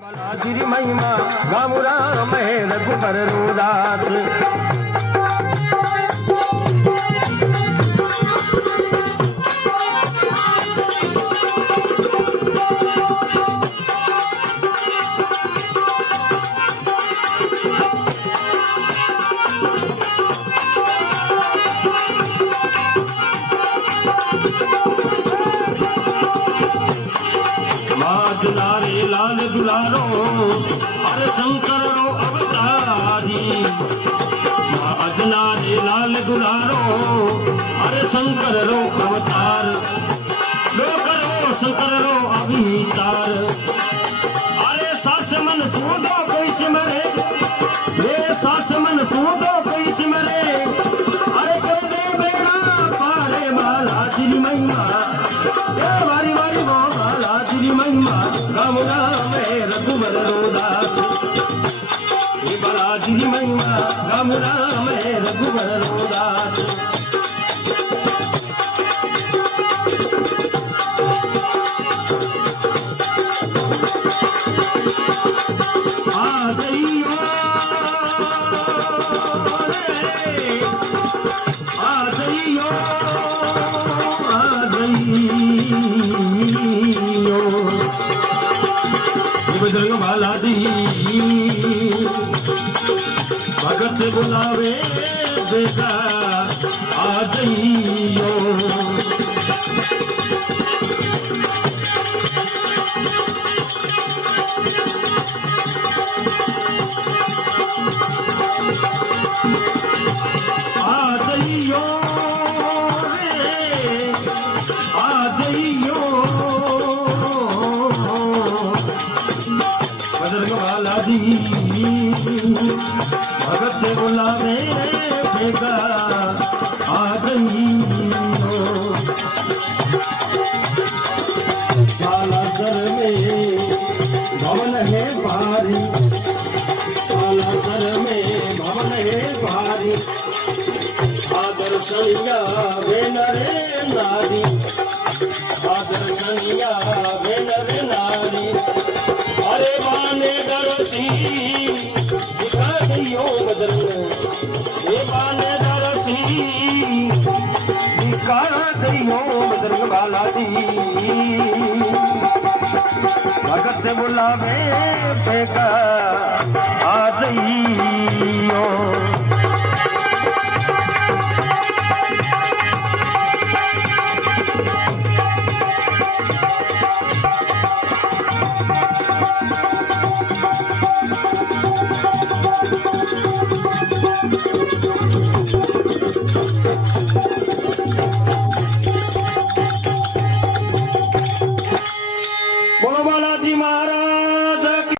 बालाजी महिमा गामुरा मैं रघुबर रोदास दुलारे लाल दुलारो अरे शंकर रो अवतारी अजनारे लाल दुलारो अरे शंकर रो अवतार लो करो शंकर रो अभितार अरे सास मन सूदो कोई सिमरे ये सास मन सूदो कोई सिमरे अरे कर दे बेड़ा पारे माला जी महिमा वारी वारी वो बालाजी महिमा राम राम रघुबर रोदास बालाजी महिमा राम राम रघुबर रोदास आ जइयो आ जइयो बजरंग बालाजी भगत बुलावे बेटा आ जइयो आ जइयो रे आ जइयो बजरंग बालाजी भगत बुलावे बेगा आ जइयो सालासर में भवन है भारी सालासर में भवन है भारी आदर्शनिया बेन रे नारी आदर्शनिया बेन रे नारी अरे माने दरसी दिखा दियो बदरंग ये माने दरसी दिखा दियो बदरंग बालाजी भगत बुलावे बेगा आ जइयो